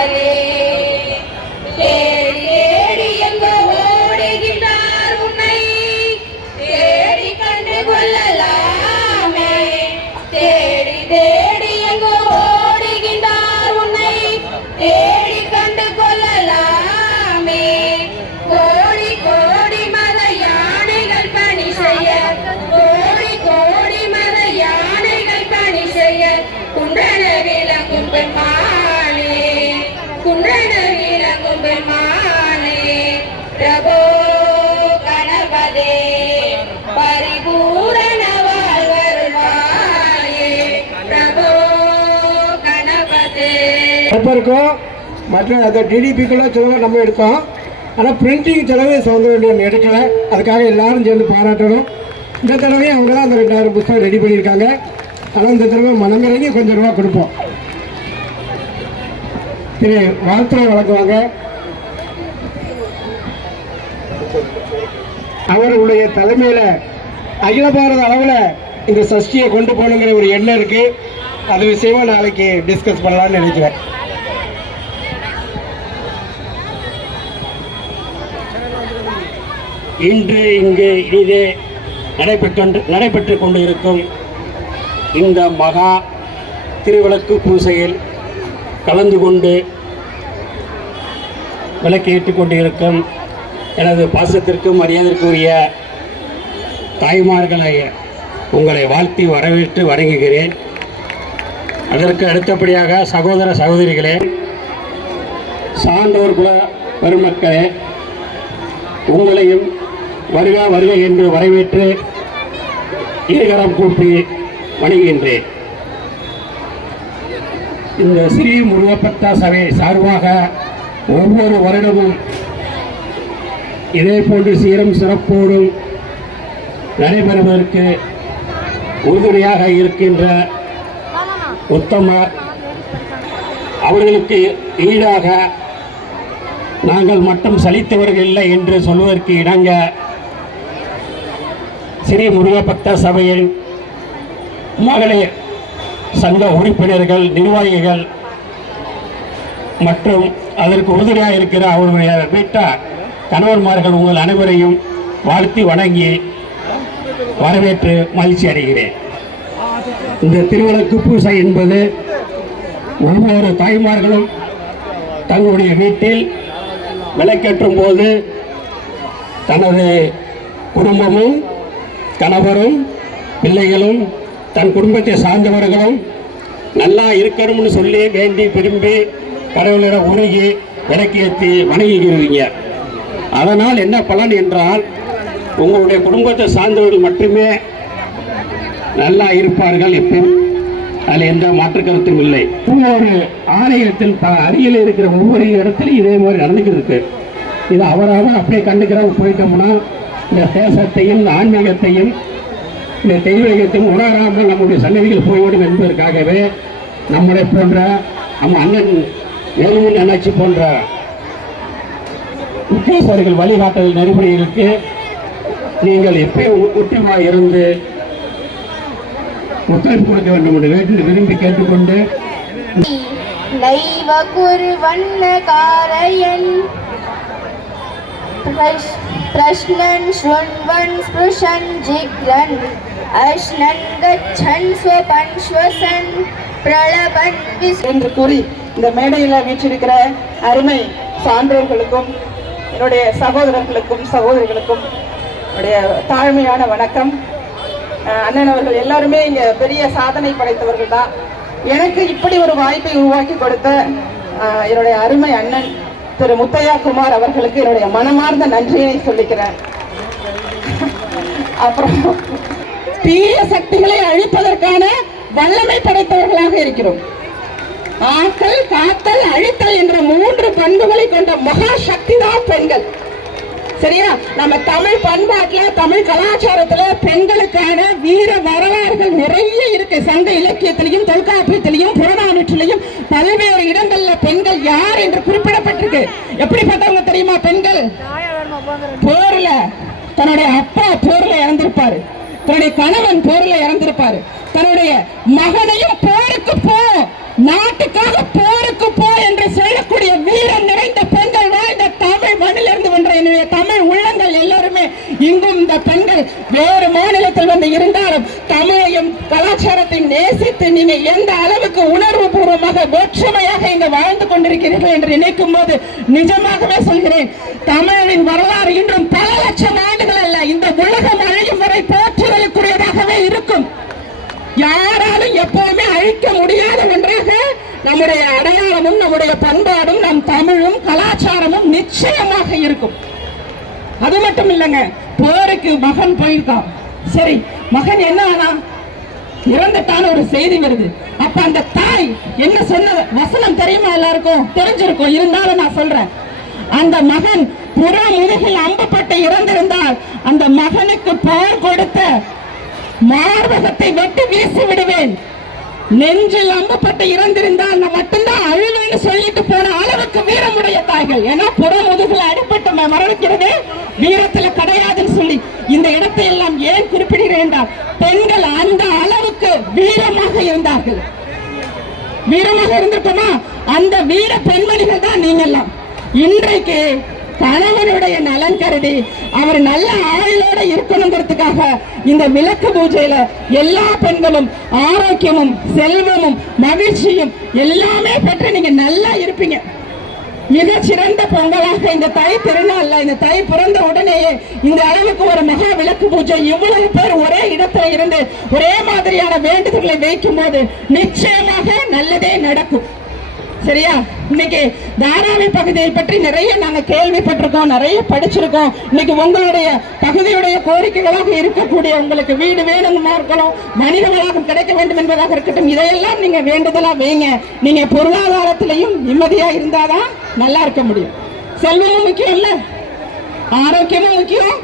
கணபதே குன்றன பெருமானே பிரபோ கணபதே பரிபூரண வாழ்வருவாயே பிரபோ கணபதே. எப்போ இருக்கும். மற்ற அந்த டிடிபிக்குள்ள செலவு நம்ம எடுத்தோம் ஆனால் பிரிண்டிங் செலவு சவுந்தரவண்டியன் எடுக்கலை. அதுக்காக எல்லாரும் சேர்ந்து பாராட்டணும். இந்த தடவையும் அவங்க தான் அந்த ரெண்டாயிரம் புத்தகம் ரெடி பண்ணியிருக்காங்க. ஆனால் இந்த தடவை மனமிறங்கி கொஞ்சம் ரூபா கொடுப்போம். திரு வாழ்த்துறை வழங்குவாங்க. அவர்களுடைய தலைமையில் அகில பாரத அளவில் இந்த சஷ்டியை கொண்டு போகணுங்கிற ஒரு எண்ணம் இருக்குது அது விஷயமா நாளைக்கு டிஸ்கஸ் பண்ணலாம்னு நினைக்கிறேன். இன்று இங்கு இனிதே நடைபெற்று நடைபெற்று கொண்டிருக்கும் இந்த மகா திருவிளக்கு பூசையில் கலந்து கொண்டு விளக்கேற்றிக் கொண்டிருக்கும் எனது பாசத்திற்கும் மரியாதைக்குரிய தாய்மார்களை உங்களை வாழ்த்தி வரவேற்று வணங்குகிறேன். அதற்கு அடுத்தபடியாக சகோதர சகோதரிகளே சான்றோர் குல பெருமக்களே உங்களையும் வருக வருக என்று வரவேற்று இருகரம் கூப்பி வணங்குகின்றேன். இந்த ஸ்ரீ முருகப்பட்டா சபை சார்பாக ஒவ்வொரு வருடமும் இதே போன்று சீரம் சிறப்போடும் நடைபெறுவதற்கு உறுதுணையாக இருக்கின்ற உத்தமர் அவர்களுக்கு ஈடாக நாங்கள் மட்டும் சலித்தவர்கள் இல்லை என்று சொல்வதற்கு இணங்க ஸ்ரீ முருகபக்த சபையின் மகளிர் சங்க உறுப்பினர்கள் நிர்வாகிகள் மற்றும் அதற்கு உறுதுணையாக இருக்கிற அவருடைய வீட்டார் கணவன்மார்கள் உங்கள் அனைவரையும் வாழ்த்தி வணங்கி வரவேற்று மகிழ்ச்சி அடைகிறேன். இந்த திருவிளக்கு பூசை என்பது ஒவ்வொரு தாய்மார்களும் தங்களுடைய வீட்டில் விளக்கேற்றும் போது தனது குடும்பமும் கணவரும் பிள்ளைகளும் தன் குடும்பத்தை சார்ந்தவர்களும் நல்லா இருக்கணும்னு சொல்லி வேண்டி விரும்பி கடவுளிடம் உருகி விளக்கேற்றி வணங்குகிறீங்க. அதனால் என்ன பலன் என்றால் உங்களுடைய குடும்பத்தை சார்ந்தவர்கள் மட்டுமே நல்லா இருப்பார்கள் எப்பவும் அதில் எந்த மாற்று கருத்தும் இல்லை. ஒவ்வொரு ஆலயத்தில் ப- அருகில் இருக்கிற ஒவ்வொரு இடத்துலையும் இதே மாதிரி நடந்துக்கிட்டு இது அவராக அப்படியே கண்டுக்கிறவங்க போயிட்டோம்னா இந்த தேசத்தையும் இந்த ஆன்மீகத்தையும் இந்த தெய்வீகத்தையும் உணராமல் நம்முடைய சன்னதிகள் போய்விடும் என்பதற்காகவே நம்மளை போன்ற நம்ம அண்ணன் வேலுமணி அண்ணாச்சி போன்ற முக்கியஸ்வர்கள் வழிகாட்டல் நெறிமுறைகளுக்கு நீங்கள் எப்பயும் ஒற்றுமாக இருந்து ஒத்துழைப்பு கொடுக்க வேண்டும் என்று வேண்டிய விரும்பி கேட்டுக்கொண்டு நைவ குரு வண்ண காரையன் प्रश्नन् शृण्वन् स्पृशन् जिघ्रन् अश्नन् गच्छन् स्वपन् श्वसन् प्रलपन् विस् என்று கூறி இந்த மேடையில் வீற்றிருக்கிற அருமை சான்றோர்களுக்கும் என்னுடைய சகோதரர்களுக்கும் சகோதரிகளுக்கும் என்னுடைய தாழ்மையான வணக்கம் அஹ் அண்ணன் அவர்கள் எல்லாருமே இங்க பெரிய சாதனை படைத்தவர்கள் தான் எனக்கு இப்படி ஒரு வாய்ப்பை உருவாக்கி கொடுத்த அஹ், என்னுடைய அருமை அண்ணன் திரு முத்தையா குமார் அவர்களுக்கு என்னுடைய மனமார்ந்த நன்றியை சொல்லிக்கிறேன். அப்புறம் தீய சக்திகளை அழிப்பதற்கான வல்லமை படைத்தவர்களாக இருக்கிறோம். ஆக்கல் காத்தல் அழித்தல் என்ற மூன்று பண்புகளை கொண்ட மகா சக்தி தான் பெண்கள். சரியா? நம்ம தமிழ் பண்பாட்டுல தமிழ் கலாச்சாரத்துல பெண்களுக்கான வீர வரலாறுகள் நிறைய இருக்கு. சங்க இலக்கியத்திலையும் தொல்காப்பியத்திலையும் புறநானூற்றிலையும் பல்வேறு இடங்கள்ல பெண்கள் யார் என்று குறிப்பிடப்பட்டிருக்கு எப்படிப்பட்டவங்க தெரியுமா பெண்கள்? போர்ல தன்னுடைய அப்பா போர்ல இறந்திருப்பாரு. தன்னுடைய கணவன் போர்ல இறந்திருப்பாரு. தன்னுடைய மகனையும் போருக்கு போ நாட்டுக்கா போருக்கு போ என்று சொல்லக்கூடிய வீரம் நிறைந்த பெண்கள் வாழ்ந்த தமிழ் மண்ணிலிருந்து வென்ற என்னுடைய தமிழ் உள்ளங்கள் எல்லாருமே இங்கும் இந்த பெண்கள் வேறு மாநிலத்தில் வந்து இருந்தாலும் தமிழையும் கலாச்சாரத்தையும் நேசித்து நீங்க எந்த அளவுக்கு உணர்வு பூர்வமாக ஒற்றுமையாக இங்கு வாழ்ந்து கொண்டிருக்கிறீர்கள் என்று நினைக்கும் போது நிஜமாகவே சொல்கிறேன் தமிழின் வரலாறு இன்றும் பல லட்சம் ஆண்டுகள் அல்ல இந்த உலகம் அழியும் வரை போற்றுதலுக்குரியதாகவே இருக்கும். யாராலும் எப்பவுமே அழிக்க முடியாத ஒன்றாக நம்முடைய அடையாளமும் நம்முடைய பண்பாடும் நம் தமிழும் கலாச்சாரமும் நிச்சயமாக இருக்கும். அது மட்டும் இல்லைங்க போருக்கு மகன் போயிருக்கான். சரி மகன் என்ன ஆனா? இறந்துட்டான்னு ஒரு செய்தி வருது. அப்ப அந்த தாய் என்ன சொன்ன வசனம் தெரியுமா எல்லாருக்கும்? தெரிஞ்சிருக்கும். இருந்தாலும் நான் சொல்றேன். அந்த மகன் புற முதுகில் அம்பப்பட்டு இறந்திருந்தால் அந்த மகனுக்கு போர் கொடுத்த மார்பகத்தை வெட்டி வீசி விடுவேன். நெஞ்சில் அம்பப்பட்டு இறந்திருந்தால் நான் மட்டும்தான் அழுவேன்னு சொல்லிட்டு போன அளவுக்கு வீரமுடைய தாய்கள். ஏன்னா புற முதுகில் அடிப்பட்டு மரணிக்கிறது வீரத்துல கிடையாதுன்னு சொல்லி இந்த இடத்தை எல்லாம் ஏன் குறிப்பிடுகிறேன் என்றால் பெண்கள் அந்த அளவுக்கு வீரமாக இருந்தார்கள். வீரமாக இருந்திருக்கோமா அந்த வீர பெண்மணிகள் தான் நீங்கெல்லாம். இன்றைக்கு கணவனுடைய நலன் கருதி அவர் நல்ல ஆயுளோட இருக்கணுங்கிறதுக்காக இந்த விளக்கு பூஜையில எல்லா பெண்களும் ஆரோக்கியமும் செல்வமும் மகிழ்ச்சியும் எல்லாமே பெற்று நீங்க நல்லா இருப்பீங்க. மிக சிறந்த பொங்கலாக இந்த தை திருநாள்ல இந்த தை பிறந்த உடனேயே இந்த அளவுக்கு ஒரு மகா விளக்கு பூஜை இவ்வளவு பேர் ஒரே இடத்துல இருந்து ஒரே மாதிரியான வேண்டுதல்களை வைக்கும் போது நிச்சயமாக நல்லதே நடக்கும். சரியா? இன்னைக்கு தாராவி பகுதியை பற்றி நிறைய நாங்கள் கேள்விப்பட்டிருக்கோம் நிறைய படிச்சிருக்கோம். இன்னைக்கு உங்களுடைய பகுதியுடைய கோரிக்கைகளாக இருக்கக்கூடிய உங்களுக்கு வீடு வேணுமா இருக்கணும் மனித வளாகம் கிடைக்க வேண்டும் என்பதாக இருக்கட்டும் இதையெல்லாம் நீங்க வேண்டுதலா வைங்க. நீங்க பொருளாதாரத்திலையும் நிம்மதியா இருந்தாதான் நல்லா இருக்க முடியும். செல்வமும் முக்கியம் இல்ல ஆரோக்கியமும் முக்கியம்.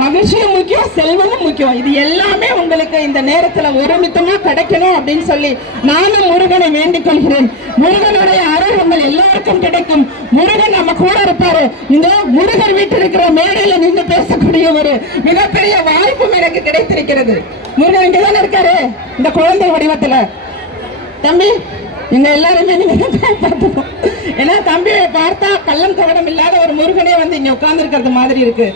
மகிழ்ச்சியும் முக்கியம் செல்வமும் முக்கியம். இது எல்லாமே உங்களுக்கு இந்த நேரத்துல ஒருமித்தமா கிடைக்கணும் அப்படின்னு சொல்லி நானும் முருகனை வேண்டிக் கொள்கிறேன். முருகனுடைய அருள் உங்கள் எல்லாருக்கும் கிடைக்கும். முருகன் நம்ம கூட இருப்பாரு. இந்த முருகர் வீட்டில் இருக்கிற மேடையில நின்று பேசக்கூடிய ஒரு மிகப்பெரிய வாய்ப்பும் எனக்கு கிடைத்திருக்கிறது. முருகன் இங்கதானே இருக்காரு? இந்த குழந்தை வடிவத்துல. தம்பி இங்க எல்லாருமே நீங்க தான் ஏன்னா தம்பியை பார்த்தா கள்ளம் கவனம் இல்லாத ஒரு முருகனே வந்து இங்க உட்கார்ந்து மாதிரி இருக்கு.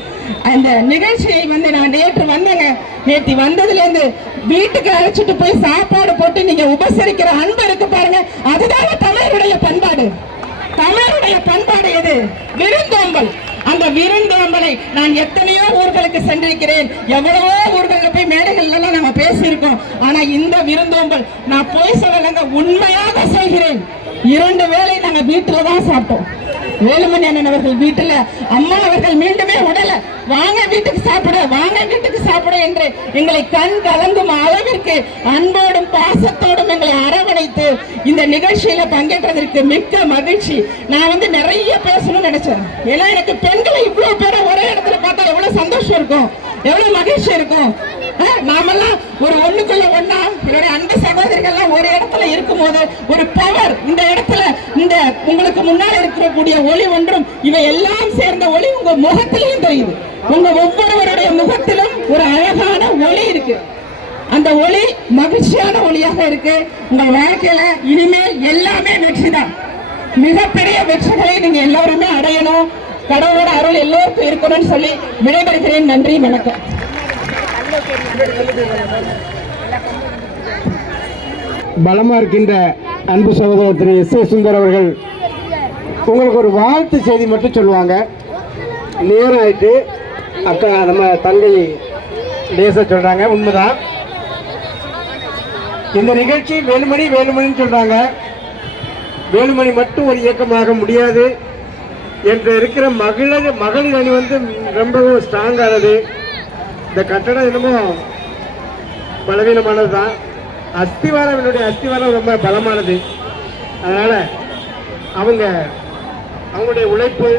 அந்த நிகழ்ச்சியை வந்து நான் நேற்று வந்தேங்க. நேற்று வந்ததுல இருந்து வீட்டுக்கு அழைச்சிட்டு போய் சாப்பாடு போட்டு நீங்க உபசரிக்கிற அன்பு இருக்கு பாருங்க. அதுதாங்க தமிழருடைய பண்பாடு. தமிழருடைய பண்பாடு எது? விருந்தோம்பல். அந்த விருந்தோம்பலை நான் எத்தனையோ ஊர்களுக்கு சென்றிருக்கிறேன். எவ்வளவோ ஊர்களில் போய் மேடைகள்ல எல்லாம் நம்ம பேசியிருக்கோம். ஆனா இந்த விருந்தோம்பல் நான் போய் சொல்லலைங்க உண்மையாக சொல்கிறேன். இரண்டு வேளை நாங்க வீட்டில் தான் சாப்பிட்டோம். வேலுமணி அண்ணன் அவர்கள் வீட்டுல அம்மா அவர்கள் மீண்டுமே உடல வாங்க வீட்டுக்கு சாப்பிட வாங்க வீட்டுக்கு சாப்பிட என்று எங்களை கண் கலங்கும் அளவிற்கு அன்போடும் பாசத்தோடும் எங்களை அரவணைத்து இந்த நிகழ்ச்சியில பங்கேற்றதற்கு மிக்க மகிழ்ச்சி. நான் வந்து நிறைய பேசணும்னு நினைச்சேன். ஏன்னா எனக்கு பெண்களை இவ்வளவு பேரை ஒரே இடத்துல பார்த்தா எவ்வளவு சந்தோஷம் இருக்கும் எவ்வளவு மகிழ்ச்சி இருக்கும். நாமெல்லாம் ஒரு ஒண்ணுக்குள்ள ஒன்னா என்னுடைய அன்பு சகோதரிகள்லாம் ஒரு இடத்துல இருக்கும் போது ஒரு பவர் இந்த இடத்துல இந்த உங்களுக்கு முன்னால் இருக்கக்கூடிய ஒளி ஒன்றும் இவை எல்லாம் சேர்ந்த ஒளி உங்க முகத்திலையும் தெரியுது. உங்க ஒவ்வொருவருடைய முகத்திலும் ஒரு அழகான ஒளி இருக்கு. அந்த ஒளி மகிழ்ச்சியான ஒளியாக இருக்கு. உங்க வாழ்க்கையில இனிமேல் எல்லாமே வெற்றிதான் மிகப்பெரிய வெற்றிகளை நீங்க எல்லாருமே அடையணும். கடவுளோட அருள் எல்லோருக்கும் இருக்கணும்னு சொல்லி விடைபெறுகிறேன். நன்றி வணக்கம். பலமா இருக்கின்ற அன்பு சகோதரர் திரு எஸ் ஏ சுந்தர் அவர்கள். உங்களுக்கு ஒரு வாழ்த்து செய்தி மட்டும் சொல்லுவாங்க. நேரம் ஆயிட்டு அக்கா நம்ம தங்கை பேச சொல்கிறாங்க உண்மைதான். இந்த நிகழ்ச்சி வேலுமணி வேலுமணின்னு சொல்கிறாங்க வேலுமணி மட்டும் ஒரு இயக்கமாக முடியாது. என்று இருக்கிற மகளிர் மகளிர் அணி வந்து ரொம்பவும் ஸ்ட்ராங்கானது இந்த கட்டடம் என்னமோ பலவீனமானது தான் அஸ்திவாரம் என்னுடைய அஸ்திவாரம் ரொம்ப பலமானது அதனால் அவங்க அவங்களுடைய உழைப்பு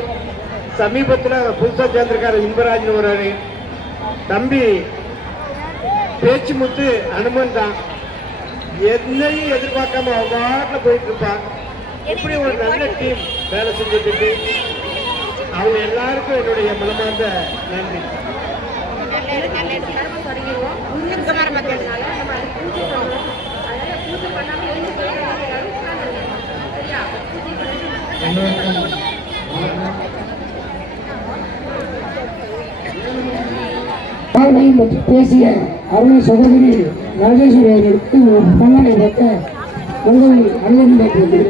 சமீபத்தில் புதுசாக சேர்ந்திருக்காரு இன்பராஜன் ஒரு தம்பி பேச்சு முத்து அனுமன் தான் எதையும் எதிர்பார்க்காம அவங்க பாட்டில் போயிட்டு இருப்பான் இப்படி ஒரு நல்ல டீம் வேலை செஞ்சுட்டு இருக்கு. அவங்க எல்லாருக்கும் என்னுடைய மனமார்ந்த நன்றி பார்வை பேசிய அருமை சகோதரி ராஜேஸ்வரி அவர்களுக்கு பொங்கலை பொன்னாடை வைக்க உங்கள் அனுமதி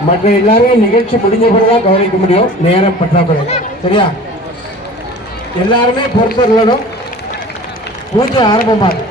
மற்ற எல்லாரையும் நிகழ்ச்சி முடிஞ்ச பிறகுதான் கவனிக்க முடியும். நேரம் பற்றாக்குறை. சரியா? எல்லாருமே பொறுத்தரணும் பூஜை ஆரம்பமாகும்